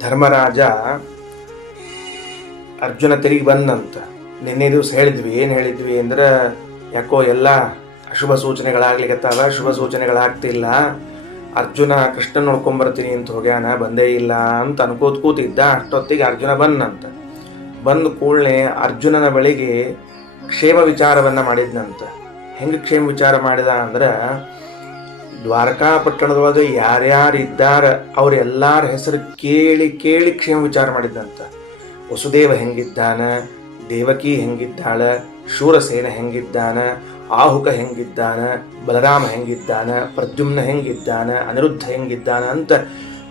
ಧರ್ಮರಾಜ ಅರ್ಜುನ ತಿರುಗಿ ಬಂದಂತ. ನಿನ್ನೆ ದಿವಸ ಹೇಳಿದ್ವಿ, ಏನು ಹೇಳಿದ್ವಿ ಅಂದ್ರೆ, ಯಾಕೋ ಎಲ್ಲ ಅಶುಭ ಸೂಚನೆಗಳಾಗ್ಲಿಕ್ಕತ್ತಾವ, ಶುಭ ಸೂಚನೆಗಳಾಗ್ತಿಲ್ಲ. ಅರ್ಜುನ ಕೃಷ್ಣ ನೋಡ್ಕೊಂಬರ್ತೀನಿ ಅಂತ ಹೋಗ್ಯಾನ, ಬಂದೇ ಇಲ್ಲ ಅಂತ ಅನ್ಕೋತ ಕೂತಿದ್ದ. ಅಷ್ಟೊತ್ತಿಗೆ ಅರ್ಜುನ ಬಂದಂತ. ಬಂದ ಕೂಡಲೇ ಅರ್ಜುನನ ಬಳಿಗೆ ಕ್ಷೇಮ ವಿಚಾರವನ್ನ ಮಾಡಿದ್ನಂತ. ಹೆಂಗೆ ಕ್ಷೇಮ ವಿಚಾರ ಮಾಡಿದ ಅಂದ್ರೆ, ದ್ವಾರಕಾಪಟ್ಟಣದೊಳಗೆ ಯಾರ್ಯಾರಿದ್ದಾರ ಅವರೆಲ್ಲಾರ ಹೆಸರು ಕೇಳಿ ಕೇಳಿ ಕ್ಷೇಮ ವಿಚಾರ ಮಾಡಿದ್ದಂತ. ವಸುದೇವ ಹೆಂಗಿದ್ದಾನ, ದೇವಕಿ ಹೆಂಗಿದ್ದಾಳ, ಶೂರಸೇನ ಹೆಂಗಿದ್ದಾನ, ಆಹುಕ ಹೆಂಗಿದ್ದಾನ, ಬಲರಾಮ ಹೆಂಗಿದ್ದಾನ, ಪ್ರದ್ಯುಮ್ನ ಹೆಂಗಿದ್ದಾನ, ಅನಿರುದ್ಧ ಹೆಂಗಿದ್ದಾನ ಅಂತ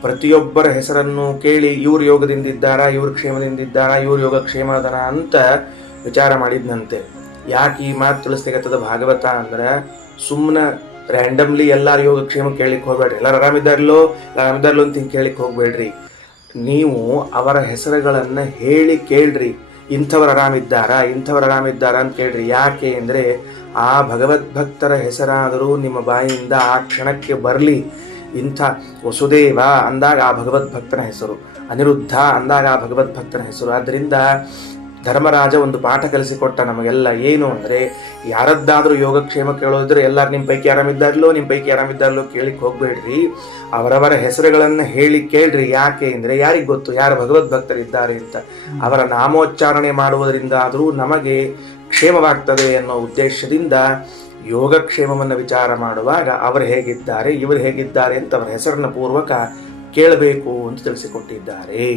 ಪ್ರತಿಯೊಬ್ಬರ ಹೆಸರನ್ನು ಕೇಳಿ ಇವ್ರ ಯೋಗದಿಂದಿದ್ದಾರ, ಇವ್ರ ಕ್ಷೇಮದಿಂದಿದ್ದಾರ, ಇವ್ರ ಯೋಗ ಕ್ಷೇಮದನ ಅಂತ ವಿಚಾರ ಮಾಡಿದ್ನಂತೆ. ಯಾಕೆ ಈ ಮಾತು ತಿಳಿಸ್ಲಿಕ್ಕತ್ತದ ಭಾಗವತ ಅಂದ್ರೆ, ಸುಮ್ಮನೆ ರ್ಯಾಂಡಮ್ಲಿ ಎಲ್ಲಾರ ಯೋಗಕ್ಷೇಮ ಕೇಳಿಕ್ ಹೋಗ್ಬೇಡ್ರಿ. ಎಲ್ಲರೂ ಆರಾಮಿದ್ದಾರಲ್ಲೋ ಅಂತ ಹಿಂಗೆ ಕೇಳಿಕ್ ಹೋಗ್ಬೇಡ್ರಿ. ನೀವು ಅವರ ಹೆಸರುಗಳನ್ನು ಹೇಳಿ ಕೇಳ್ರಿ. ಇಂಥವ್ರು ಆರಾಮಿದ್ದಾರ ಅಂತ ಕೇಳ್ರಿ. ಯಾಕೆ ಅಂದರೆ, ಆ ಭಗವದ್ಭಕ್ತರ ಹೆಸರಾದರೂ ನಿಮ್ಮ ಬಾಯಿಯಿಂದ ಆ ಕ್ಷಣಕ್ಕೆ ಬರಲಿ. ಇಂಥ ವಸುದೇವ ಅಂದಾಗ ಆ ಭಗವದ್ಭಕ್ತನ ಹೆಸರು, ಅನಿರುದ್ಧ ಅಂದಾಗ ಆ ಭಗವದ್ಭಕ್ತನ ಹೆಸರು. ಆದ್ದರಿಂದ ಧರ್ಮರಾಜ ಒಂದು ಪಾಠ ಕಲಿಸಿಕೊಟ್ಟ ನಮಗೆಲ್ಲ. ಏನು ಅಂದರೆ, ಯಾರದ್ದಾದರೂ ಯೋಗಕ್ಷೇಮ ಕೇಳೋದ್ರೆ ಎಲ್ಲರೂ ನಿಮ್ಮ ಪೈಕಿ ಆರಾಮಿದ್ದಾರಲ್ಲೋ ಕೇಳಿಕ್ಕೆ ಹೋಗ್ಬೇಡ್ರಿ. ಅವರವರ ಹೆಸರುಗಳನ್ನು ಹೇಳಿ ಕೇಳ್ರಿ. ಯಾಕೆ ಅಂದರೆ, ಯಾರಿಗೆ ಗೊತ್ತು ಯಾರು ಭಗವದ್ಭಕ್ತರಿದ್ದಾರೆ ಅಂತ. ಅವರ ನಾಮೋಚ್ಚಾರಣೆ ಮಾಡುವುದರಿಂದ ಆದರೂ ನಮಗೆ ಕ್ಷೇಮವಾಗ್ತದೆ ಅನ್ನೋ ಉದ್ದೇಶದಿಂದ ಯೋಗಕ್ಷೇಮವನ್ನು ವಿಚಾರ ಮಾಡುವಾಗ ಅವರು ಹೇಗಿದ್ದಾರೆ, ಇವರು ಹೇಗಿದ್ದಾರೆ ಅಂತ ಅವರ ಹೆಸರನ್ನ ಪೂರ್ವಕ ಕೇಳಬೇಕು ಅಂತ ತಿಳಿಸಿಕೊಟ್ಟಿದ್ದಾರೆ.